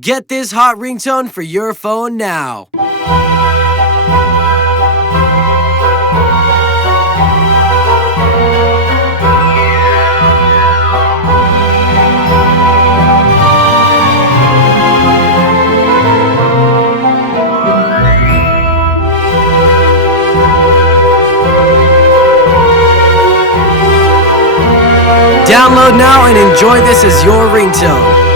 Get this hot ringtone for your phone now. Download now and enjoy this as your ringtone.